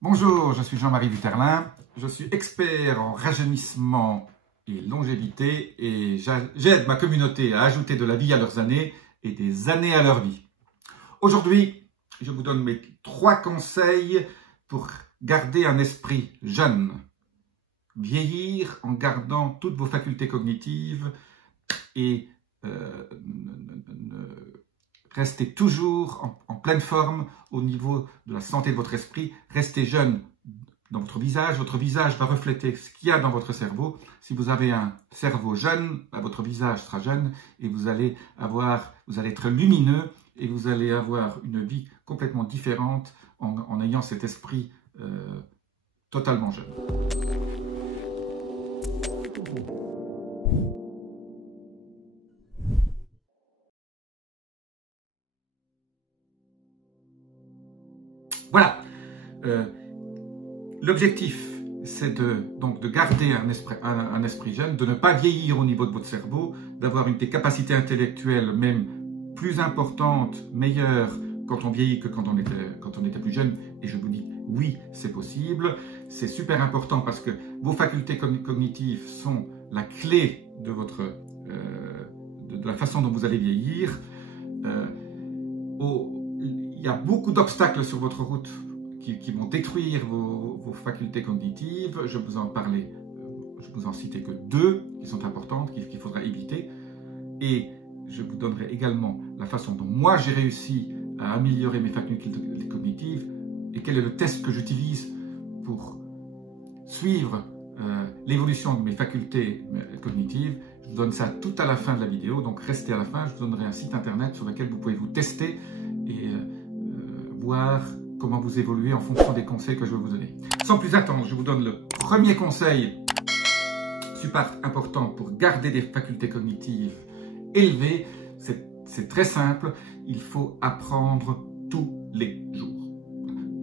Bonjour, je suis Jean-Marie Duterlin, je suis expert en rajeunissement et longévité et j'aide ma communauté à ajouter de la vie à leurs années et des années à leur vie. Aujourd'hui, je vous donne mes 3 conseils pour garder un esprit jeune, vieillir en gardant toutes vos facultés cognitives et restez toujours en pleine forme au niveau de la santé de votre esprit. Restez jeune dans votre visage va refléter ce qu'il y a dans votre cerveau. Si vous avez un cerveau jeune, votre visage sera jeune et vous allez être lumineux et vous allez avoir une vie complètement différente en ayant cet esprit totalement jeune. Voilà, l'objectif c'est de garder un esprit jeune, de ne pas vieillir au niveau de votre cerveau, d'avoir des capacités intellectuelles même plus importantes, meilleures quand on vieillit que quand on était plus jeune. Et je vous dis, oui, c'est possible. C'est super important parce que vos facultés cognitives sont la clé de la façon dont vous allez vieillir. Il y a beaucoup d'obstacles sur votre route qui vont détruire vos facultés cognitives. Je vous en citais que 2 qui sont importantes, qu'il faudra éviter. Et je vous donnerai également la façon dont moi j'ai réussi à améliorer mes facultés cognitives et quel est le test que j'utilise pour suivre l'évolution de mes facultés cognitives. Je vous donne ça tout à la fin de la vidéo, donc restez à la fin. Je vous donnerai un site internet sur lequel vous pouvez vous tester et voir comment vous évoluez en fonction des conseils que je vais vous donner. Sans plus attendre, je vous donne le premier conseil super important pour garder des facultés cognitives élevées. C'est très simple, il faut apprendre tous les jours.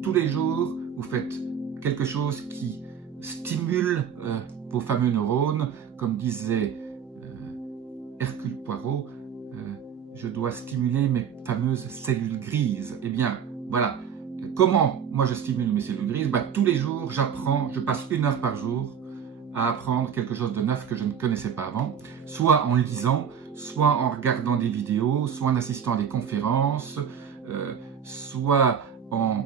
Tous les jours, vous faites quelque chose qui stimule vos fameux neurones. Comme disait Hercule Poirot, je dois stimuler mes fameuses cellules grises. Eh bien, voilà. Comment moi je stimule mes cellules grises? Tous les jours, je passe 1 heure par jour à apprendre quelque chose de neuf que je ne connaissais pas avant, soit en lisant, soit en regardant des vidéos, soit en assistant à des conférences, soit en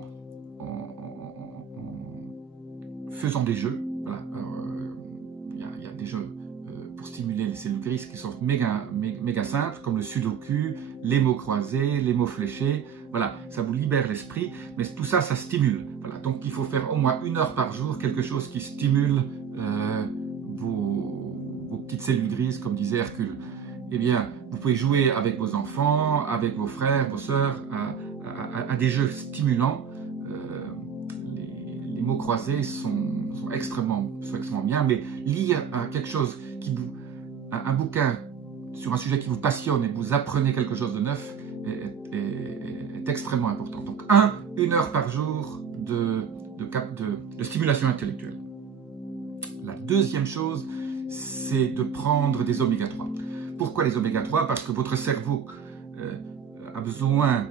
faisant des jeux. Voilà. Il y a des jeux pour stimuler les cellules grises qui sont méga simples, comme le sudoku, les mots croisés, les mots fléchés. Voilà, ça vous libère l'esprit, mais tout ça, ça stimule. Voilà, donc il faut faire au moins 1 heure par jour, quelque chose qui stimule vos petites cellules grises, comme disait Hercule. Eh bien, vous pouvez jouer avec vos enfants, avec vos frères, vos sœurs, à des jeux stimulants. Les mots croisés sont extrêmement bien, mais lire quelque chose un bouquin sur un sujet qui vous passionne et vous apprenez quelque chose de neuf est extrêmement important. Donc 1 heure par jour de stimulation intellectuelle. La deuxième chose, c'est de prendre des oméga 3. Pourquoi les oméga 3? Parce que votre cerveau a besoin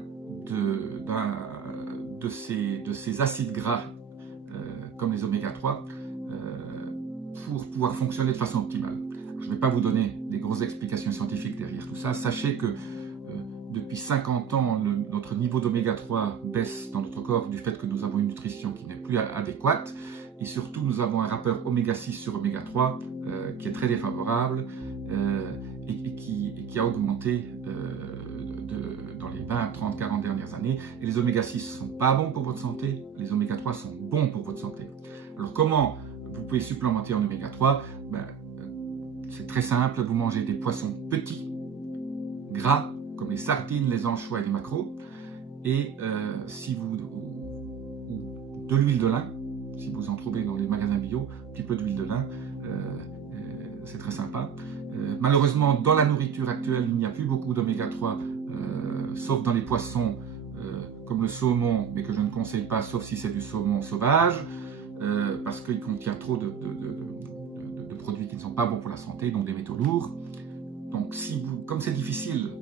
de ces acides gras comme les oméga 3 pour pouvoir fonctionner de façon optimale. Je ne vais pas vous donner des grosses explications scientifiques derrière tout ça. Sachez que depuis 50 ans, notre niveau d'oméga 3 baisse dans notre corps du fait que nous avons une nutrition qui n'est plus adéquate. Et surtout, nous avons un rapport oméga 6 sur oméga 3 qui est très défavorable et qui a augmenté dans les 20, 30, 40 dernières années. Et les oméga 6 ne sont pas bons pour votre santé, les oméga 3 sont bons pour votre santé. Alors comment vous pouvez supplémenter en oméga 3? C'est très simple, vous mangez des poissons petits, gras, comme les sardines, les anchois et les maquereaux, et de l'huile de lin, si vous en trouvez dans les magasins bio, un petit peu d'huile de lin, c'est très sympa. Malheureusement, dans la nourriture actuelle, il n'y a plus beaucoup d'oméga 3, sauf dans les poissons comme le saumon, mais que je ne conseille pas, sauf si c'est du saumon sauvage, parce qu'il contient trop de produits qui ne sont pas bons pour la santé, donc des métaux lourds. Donc, comme c'est difficile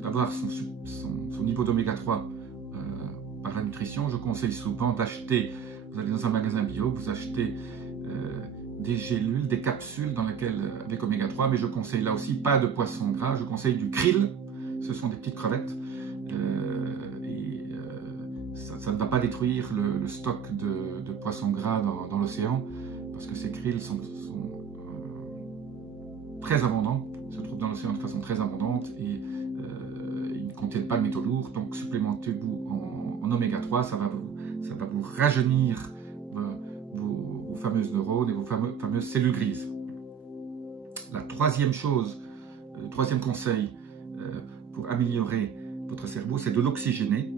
d'avoir son niveau d'oméga 3 par la nutrition, je conseille souvent d'acheter, vous allez dans un magasin bio, vous achetez des gélules, des capsules dans lesquelles, avec oméga 3, mais je conseille là aussi pas de poisson gras, je conseille du krill, ce sont des petites crevettes, ça ne va pas détruire le stock de poissons gras dans l'océan, parce que ces krills sont très abondants, se trouvent dans l'océan de façon très abondante, et ils ne contiennent pas de métaux lourds, donc supplémentez-vous en oméga 3, ça va vous rajeunir vos fameuses neurones et vos fameuses cellules grises. La troisième chose, le troisième conseil pour améliorer votre cerveau, c'est de l'oxygéner.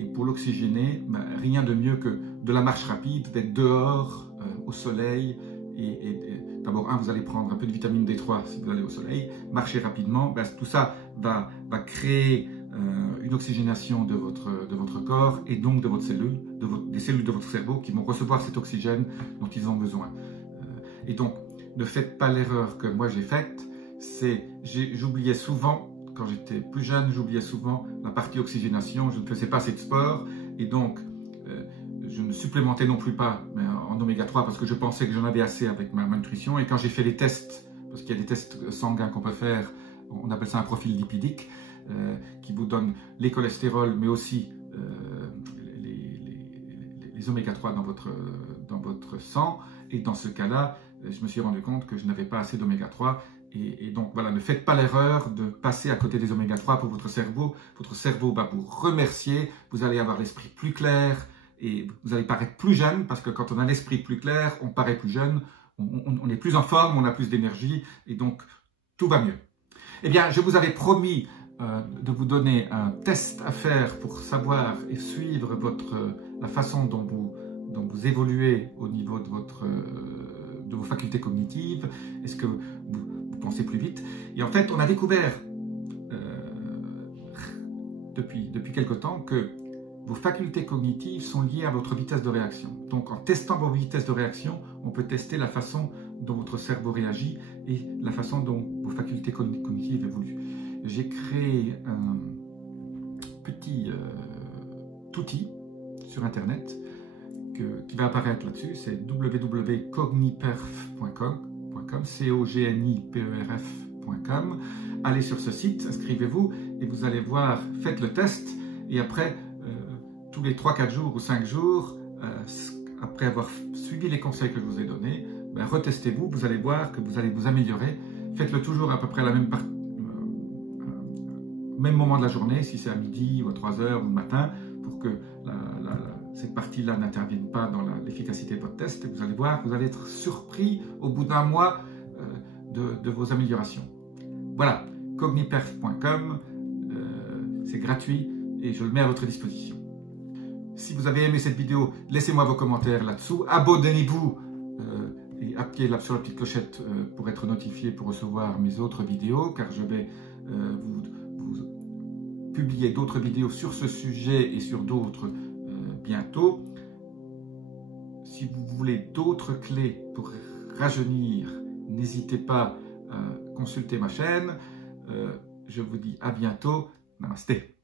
Et pour l'oxygéner, rien de mieux que de la marche rapide, d'être dehors, au soleil. D'abord, vous allez prendre un peu de vitamine D3 si vous allez au soleil, marcher rapidement. Tout ça va créer une oxygénation de votre corps et donc de votre cellule, des cellules de votre cerveau qui vont recevoir cet oxygène dont ils ont besoin. Et donc, ne faites pas l'erreur que moi j'ai faite, j'oubliais souvent, quand j'étais plus jeune, j'oubliais souvent la partie oxygénation, je ne faisais pas assez de sport et donc je ne supplémentais non plus pas en oméga 3 parce que je pensais que j'en avais assez avec ma nutrition. Et quand j'ai fait les tests, parce qu'il y a des tests sanguins qu'on peut faire, on appelle ça un profil lipidique, qui vous donne les cholestérols, mais aussi les oméga 3 dans votre sang. Et dans ce cas-là, je me suis rendu compte que je n'avais pas assez d'oméga 3. Et donc voilà, ne faites pas l'erreur de passer à côté des oméga 3 pour votre cerveau. Votre cerveau va vous remercier, vous allez avoir l'esprit plus clair et vous allez paraître plus jeune, parce que quand on a l'esprit plus clair, on paraît plus jeune, on est plus en forme, on a plus d'énergie et donc tout va mieux. Eh bien, je vous avais promis de vous donner un test à faire pour savoir et suivre la façon dont vous évoluez au niveau de vos facultés cognitives. Est-ce que vous pensez plus vite? Et en fait, on a découvert depuis quelque temps que vos facultés cognitives sont liées à votre vitesse de réaction. Donc, en testant vos vitesses de réaction, on peut tester la façon dont votre cerveau réagit et la façon dont vos facultés cognitives évoluent. J'ai créé un petit outil sur Internet qui va apparaître là-dessus. C'est www.cogniperf.com, cogniperf.com. Allez sur ce site, inscrivez-vous et vous allez voir, faites le test et après, tous les 3-4 jours ou 5 jours, après avoir suivi les conseils que je vous ai donnés, retestez-vous, vous allez voir que vous allez vous améliorer. Faites-le toujours à peu près à même moment de la journée, si c'est à midi ou à 3 heures ou le matin, pour que cette partie-là n'intervienne pas dans l'efficacité de votre test. Et vous allez voir, vous allez être surpris au bout d'un mois de vos améliorations. Voilà, cogniperf.com, c'est gratuit et je le mets à votre disposition. Si vous avez aimé cette vidéo, laissez-moi vos commentaires là-dessous. Abonnez-vous et appuyez sur la petite clochette pour être notifié pour recevoir mes autres vidéos, car je vais vous publier d'autres vidéos sur ce sujet et sur d'autres bientôt. Si vous voulez d'autres clés pour rajeunir, n'hésitez pas à consulter ma chaîne. Je vous dis à bientôt. Namasté.